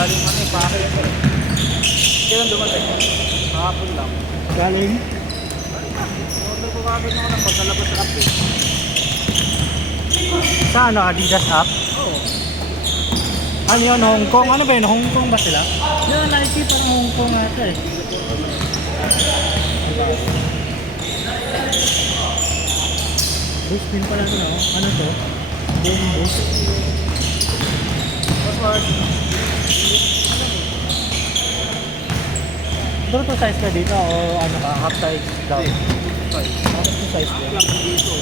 Galing ano eh, bakit? Kailan dumating? Kahapon lang. Galing? Order ko kagad na ako ng pagkalabas sa app eh. Sa ano, Adidas app? Oo. Ano yun, Hong Kong? Ano ba yun? Hong Kong ba sila? Yung Nike parang Hong Kong ata eh. Boost din pala ito, no? Ano to? Boom boost. Password. Pero to size ka dito o ano ka? Half size daw? Hindi. Ano to size ka? Lang dito.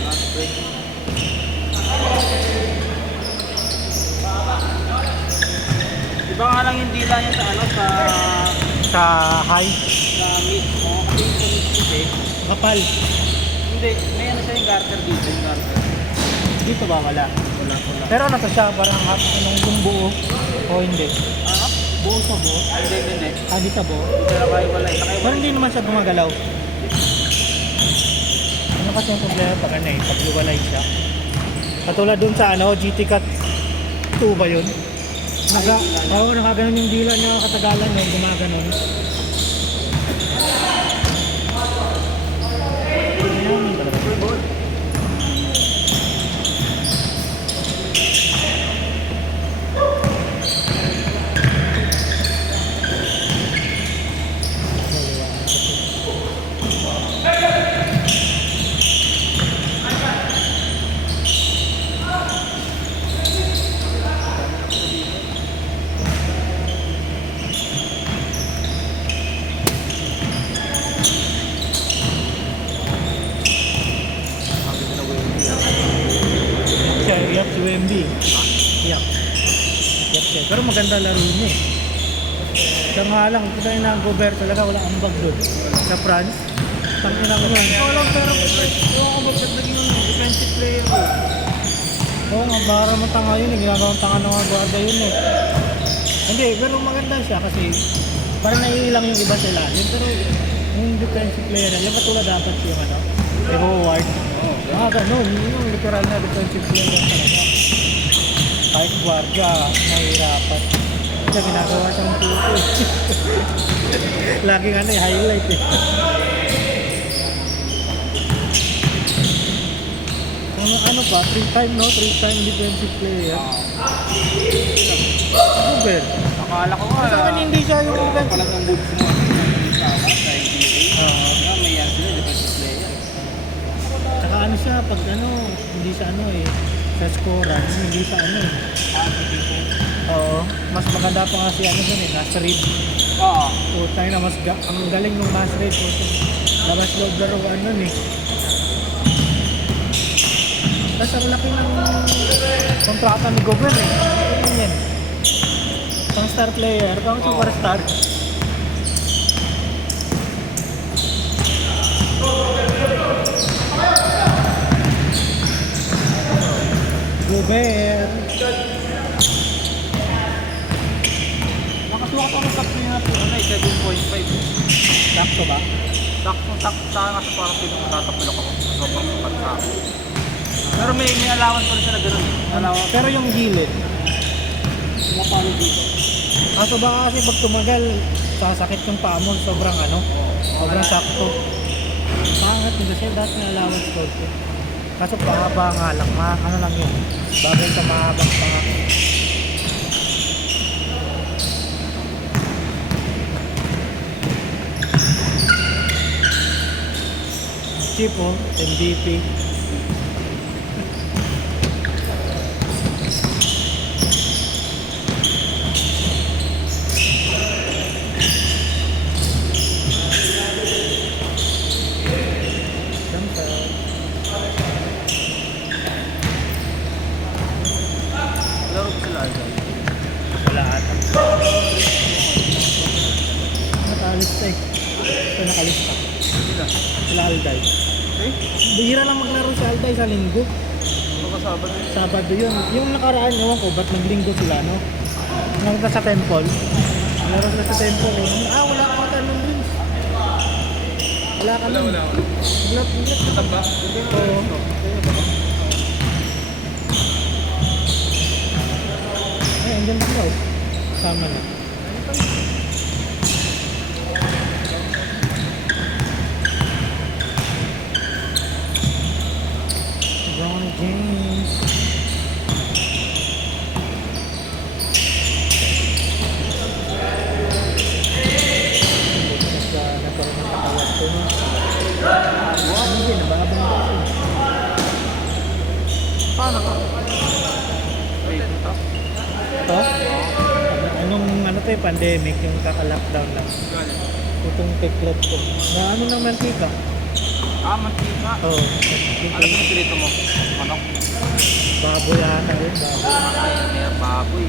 Last break. Iba nga lang yung dila niya sa ano, Sa high? sa mid. Oo, kasi yung sa mid kasi. Kapal. Hindi, may ano siya yung garter dito, yung garter. Dito ba wala? Wala. Pero ano to siya? Parang half yung buo o hindi? Ah? Buo sa buo? Hindi. Ah, di sa buo? Hindi na kayo wala. Pero hindi naman siya gumagalaw. Ano kasi yung problema pag ano eh, pag iwalay siya. Katulad dun sa ano, GT Cut 2 ba yun? Nakaganon yung dila niya katagalan yun, gumaganon. Ayan, talaga. Iyak si WMB. Iyak. Iyak siya. Pero maganda laro niya eh. Siya nga lang, kung tayo na-gover talaga, wala ambag doon. Sa France, tangin lang yun. Oo lang, pero yung kabag naging yung defensive player ko. Oo nga, para matanga yun eh. Ginagawang tanga ng mga guarda yun eh. Hindi, pero maganda siya kasi parang naiilang yung iba sa ilalim. Pero yung defensive player, yung katulad dapat yung ano, reward. Ganun, yung literal na defensive player talaga. Kahit guardia, nahihirapan. Kasi ginagawa siyang tuto. Laging ano eh, highlight eh. Ano ba? 3-time no? 3-time defensive player. Super. Akala ko nga. Sa akin hindi siya yung defensive. Palag ng boots mo. Sa NBA. May yan sila, defensive player. Tsaka ano siya, pag ano, hindi siya ano eh, sa scorean, hindi siya ano eh. Oo, mas maganda pa kasi ano dun eh, Nasrid. Oo. Putang na, ang galing ng Nasrid. Labas loob laruan nun eh. Tapos ang laki ng kontrata ni Gober eh. Ano yan? Pang star player, pang superstar. Gober. Nakasukat ako ng sakto niya natin, ano eh, 7.5. Sakto ba? Sakto sa kasi parang pinakatatakilok ako. Sobrang sukat sa akin. Pero may allowance pa rin sila gano'n eh. Allowance. Pero yung gilid, Mapalo dito. kaso baka kasi pag tumagal, sasakit yung paa mo, sobrang ano, sobrang sakto. Pangat nito siya, dahil may allowance ko. Kaso pahaba nga lang, ano lang yun, bagay sa mahabang panga. Cheap oh, MVP. Laro ko sila agad. Wala ata. Nakalista eh. Ito nakalista. Sila. Sila Alday. Okay? Bihira lang maglaro si Alday sa linggo. Magkasabot eh. Sabado yun. Yung nakaraan, ewan ko, ba't naglinggo sila, no? Nagpunta sa temple. Laro sila sa temple eh. Wala ka ka nun din. Wala ka nun. Biglat. Tamba? Oo. nandyan sila oh. Kasama na. LeBron James. Nagkaroon ng kakawat ko no. Ano din, nababang kasi. Paano to? Wait, ito? Ito? Anong ano to yung pandemic, yung kaka-lockdown lang. Itong tiklet ko. Na ano ng mantika? Mantika. Oo. Oh, Ano ba pinipilito mo? Manok? baboy yata yun, baboy. Ay, may baboy.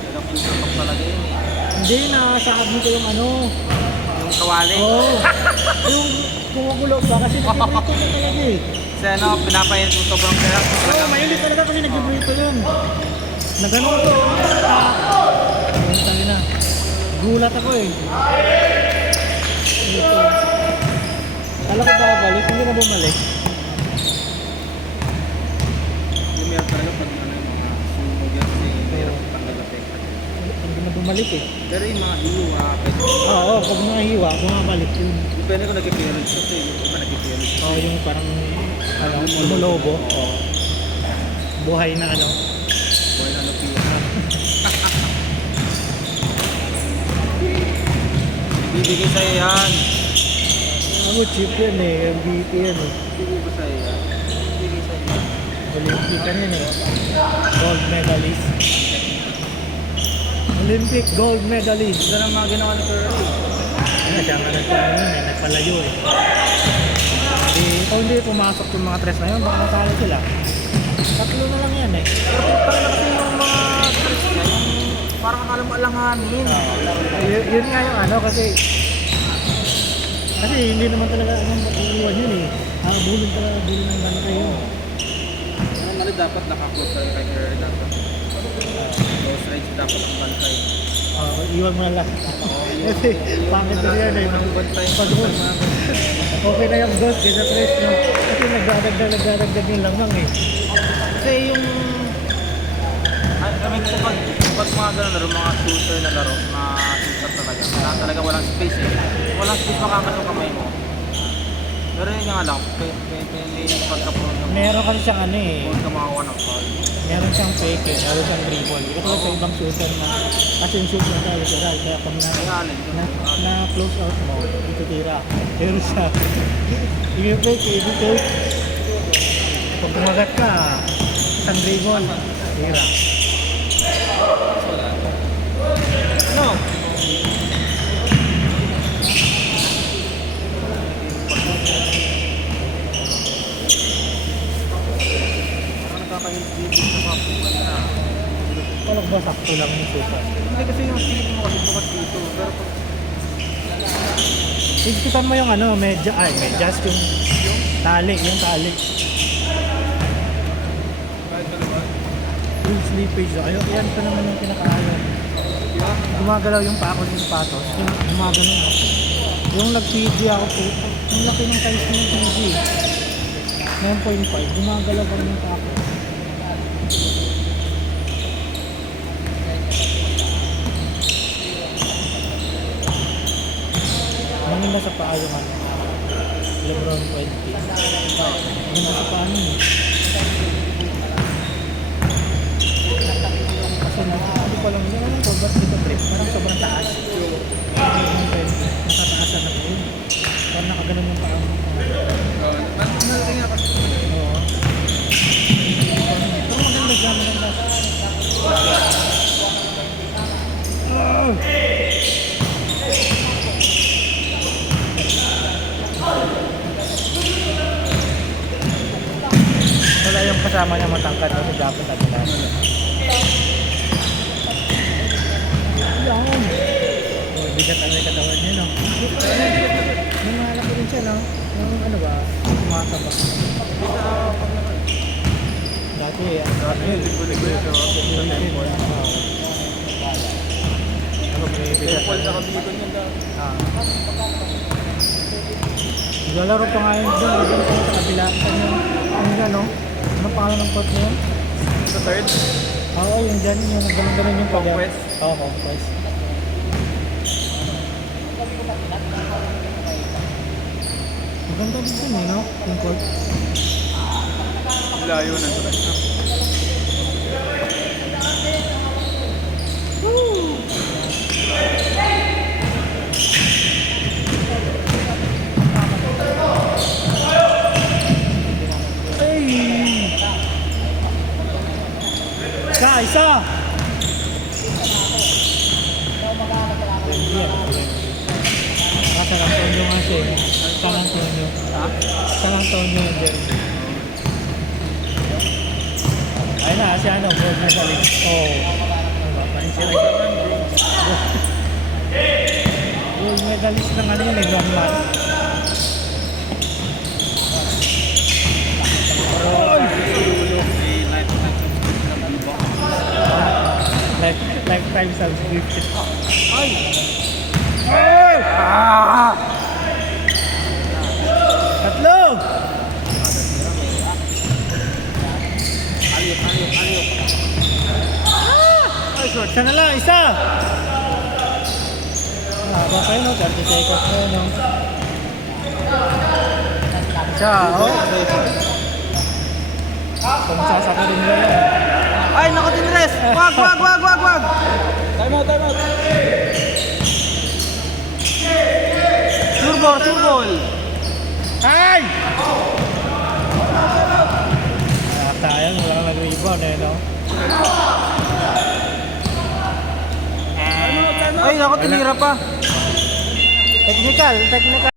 Talagang pinipilok talaga yun eh. Hindi, nasabi ko yung ano. Yung kawali. Oo. Oh, yung kumukulo pa kasi nag-ibrito na talaga eh. Kasi ano, pinapainit mo sobrang kaya. Oo, oh, mainit talaga kasi nag-ibrito yun. Nagano ko. Ayun tayo na. Gulat ako eh. Dito. Kala ko babalik, hindi na bumalik. Yung meron talaga pag ano yung mga sunog yan kasi mayroon tanggal na peka. Hindi na bumalik eh. Pero yung mga iwa, pwede. Oo, pag mga hiwa, bumabalik yun. Depende kung nag-appearance kasi yung iba nag-appearance. Oo, yung parang ano, lumulobo. Oo. Buhay na ano. Boy na napira. Bibigay sa'yo yan. Ako cheap yan eh, MVP yan eh. Bibigay ko sa'yo yan. Bibigay sa'yo yan. Olympic kan yan eh. Gold medalist. Olympic gold medalist. Ito na mga ginawa ni Curry. Ano siya nga nagkaano yun eh, nagpalayo eh. Hindi pumasok yung mga tres na yun, baka natalo sila. Tatlo na lang yan eh. Pero na kasi yung mga Curry niya, yung parang akala mo alanganin. Yun nga yung ano kasi hindi naman talaga anong matiiwan yun eh. Bulon talaga, bulon ng gano'n kayo. Ano mali dapat naka-close tayo kay Curry dapat. Close range dapat ang bantay. Iwan mo na lang. Kasi pangit na yan eh. Bantay. Pag-goal. Okay na yung goal kaysa tres no. Kasi nagdadagdag yung lamang eh. Kasi yung I mean, pag mga gano'n laro, mga shooter na laro, mga shooter talaga, kailangan talaga walang space eh. Walang space makakasong kamay mo. Pero yun nga lang, may pagkapuno ng Meron kasi siyang ano eh. huwag ka makakuha ng foul. Meron siyang fake eh. Meron siyang dribble. Hindi katulad sa ibang shooter na kasi yung shoot na literal. Kaya pag Kaya alin, na close out mo, itutira. Pero siya, i-fake eh, i-fake. Pag kumagat ka, isang dribble, tira. ano? Parang nakakahilig sa kapuan na. Walang ba sakto lang yung shooter. Hindi kasi yung feeling mo kasi bukas dito. Pero pag Tigpitan mo yung ano, medyas yung tali, yung tali. kahit talaga, Yung slippage, ayun, yan pa naman yung pinakaayon. Gumagalaw yung pako ng sapatos, yung gumagalaw no? Yung nag-PG ako po, yung laki ng size ng PG 9.5, gumagalaw pa rin yung pako. Maganda sa paa yung ano, LeBron 20. Maganda sa paa nun eh. Kasi hindi ko alam yun, anong cover dito trip, parang sobrang taas. Nakataasan na po yun. Parang nakaganon yung paa mo. malaki nga kasi. Oo. Pero maganda siya, maganda. Wala yung kasama niya matangkad kasi dapat agad. Yan. Oh, bigat ang may katawan niya, no? Nung malaki rin siya, no? Nung ano ba? Tumataba. Dati, ano, may bigat. Temple sa kabigon yun daw. Naglalaro pa nga yun doon, doon sa kabila. Ano, ano, ano pangalan ng court na yun? Sa third? Oo, yung dyan, yung ganun-ganun yung pag- Conquest? Oo, conquest. Maganda din dun eh, no? Yung court. Layo na ito. Ay! Isa! San Antonio nga siya eh. San Antonio. Ha? San Antonio yun din. Ayun na, si ano, gold medalist. Oo. Gold medalist ng ano yun eh, Gunman. Lifetime subscription. Ay! Ay! Ah! Tatlo! Aliyok, aliyok, aliyok. Ay, short. Isa na lang, isa! Haba pa yun, no? 30 seconds na yun, no? Isa, oh. Kung sasaka rin mo yan. Ay, naku, Tinres! Wag, wag, wag, wag, wag! Time out, time out! Sure ball, sure ball! Ay! Sayang, wala kang nag-rebound eh, no? Ay, naku, tinira pa! Technical, technical.